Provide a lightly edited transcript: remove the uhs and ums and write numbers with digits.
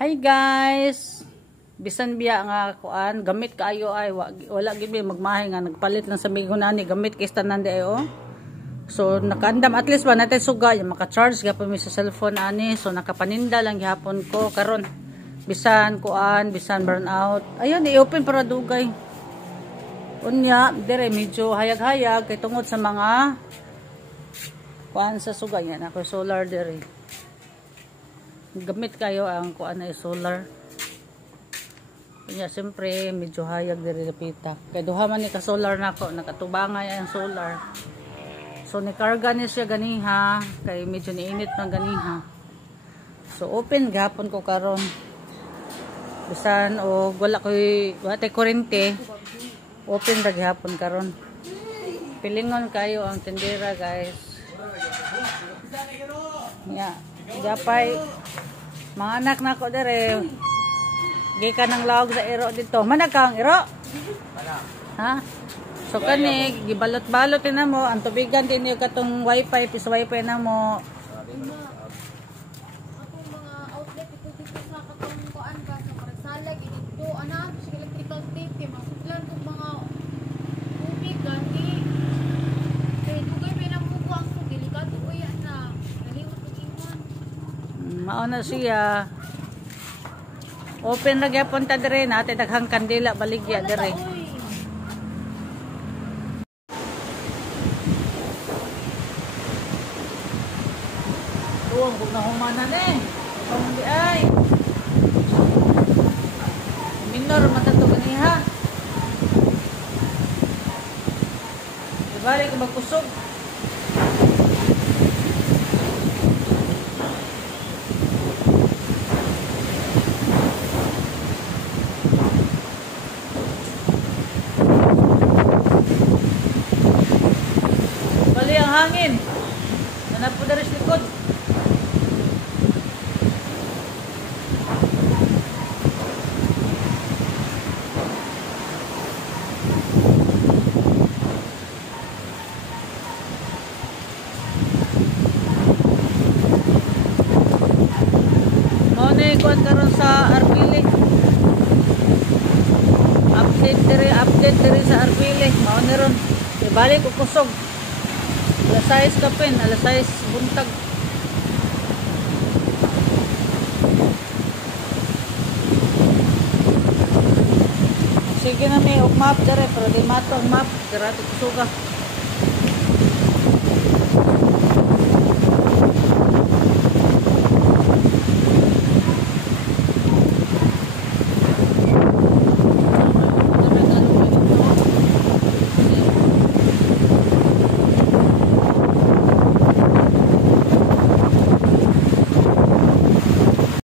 Hi guys, bisan biya nga kuan gamit kaayo ay wala gid mi magmahay nga nagpalit lang sa migo nani gamit kay tanan di ayo. So nakaandam at least ba natin suga yung maka-charge gapon mi sa cellphone ani. So nakapaninda lang gihapon ko karon bisan kuan bisan burnout. Ayun i-open para dugay. Unya dire medyo hayag-hayag kay tungod sa mga kuan sa suga yan ako solar dire. Gamit kayo ang kuan ay solar. Kanya siyempre medyo hayag diri lapita. Kay duha man ni ka solar nako, nakatubangay ang solar. So ni karga ni siya ganiha kay medyo niinit man ganiha. So open gapon ko karon. Bisan o wala koy tay kuryente. Open ra gihapon karon. Pilingon kayo ang tindera guys. Yeah. Gapay mga anak nako dire gikan ng lawag sa iro dito manag kang iro ha so kani gibalot-balot na mo ang tubigan din yung katong wifi pis wifi na mo atong mga outlet dito sa katong kuan ka sa Parasalag dito ana sa electrical state masudlan kung mga tubig gani kay dugay may namugo ang delikado uy na naliwat og ingon. Mao na siya. Open ra gyapon ta dire natin daghang kandila baligya dire. Tuwang kung nahumanan eh. Kung di ay. Minor matato ganiha. Ibalik magkusog. Hangin. Hanap po dari sa likod. Mao ni kuan karon sa Arpili. Update diri sa Arpili. Mao ni ron. Ibalik ko kusog. Alas 6 kapin, alas 6 buntag. Sige na may map dere, pero di mato ang map. Dira ito kusuga.